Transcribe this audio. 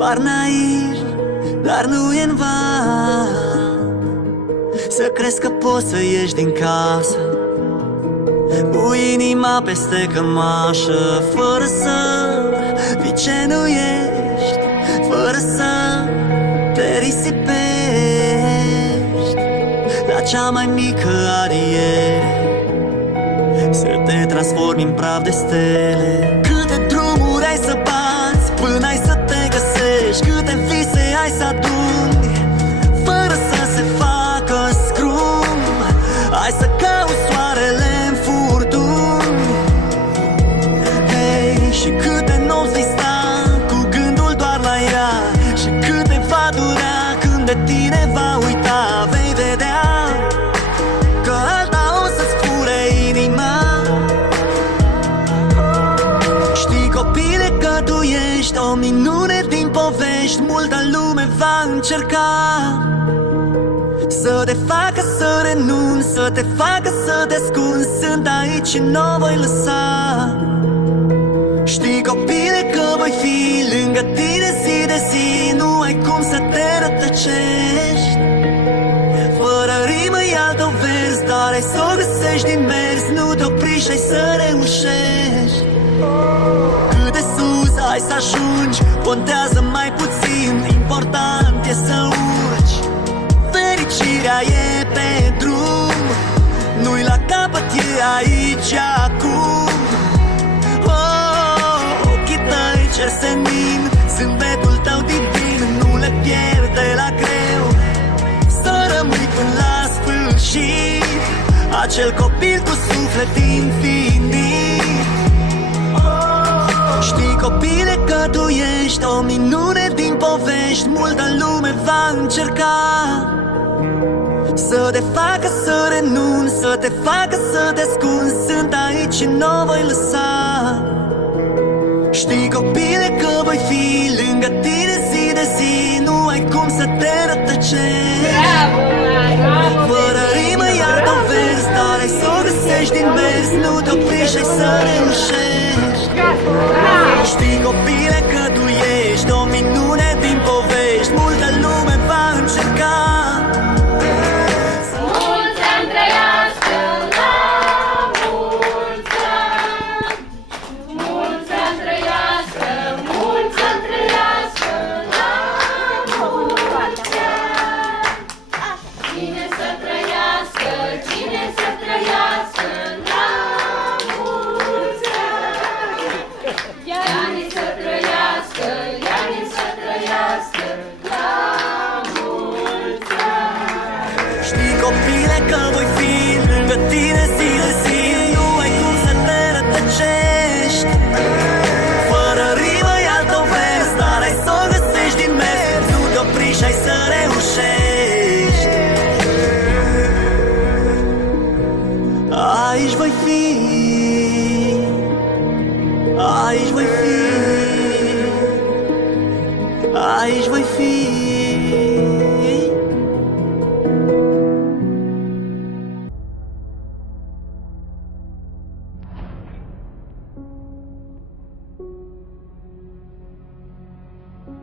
Par naiv, dar nu e-n van să crezi că poți să ieși din casă cu inima peste cămașă, fără să fii ce nu ești, fără să te risipești la cea mai mică adiere, să te transformi în praf de stele. Câte drumuri ai să bați până ai să te găsești, câte vise ai să aduni fără să se facă scrum. Hai să cauți soarele în furtuni, hey, și câte nopți vei sta cu gândul doar la ea, și câte va durea când de tine va uita. Vei vedea că alta o să-ți fure inima. Știi, copile, că tu ești o minune din povești. Multă lume va încerca să te facă să renunți, să te facă să te ascunzi. Sunt aici și nu voi lăsa. Știi, copile, că voi fi lângă tine zi de zi. Nu ai cum să te rătăcești. Fără rimă e altă vers, dar ai să o găsești din mers. Nu te opri și ai să reușești. Cât de sus ai să ajungi contează mai puțin. Important e să urci. Fericirea e pe drum, nu-i la capăt, e aici acum. Ochii tăi cer senin, zâmbetul tău divin. Nu le pierde la greu, să rămâi până la sfârșit acel copil cu suflet infinit. Știi, copile, că tu ești o minune din povești. Multă lume va încerca să te facă să renunți, să te facă să te ascunzi. Sunt aici și nu voi lăsa. Știi, copile, că voi fi lângă tine zi de zi. Nu ai cum să te rătăcești. Fără rimă e altă vers, dar ai să o găsești din mers. Nu te opri și ai să reușești. Știi, copile, că tu ești o minune din povești. Multă lume va încerca. Mulți ani trăiască, la mulți ani. Mulți ani trăiască, mulți ani trăiască, la mulți ani. Cine să trăiască, cine să trăiască, la mulți ani. Iani să trăiască, Iani să trăiască, la mulți ani. Știi, copile, că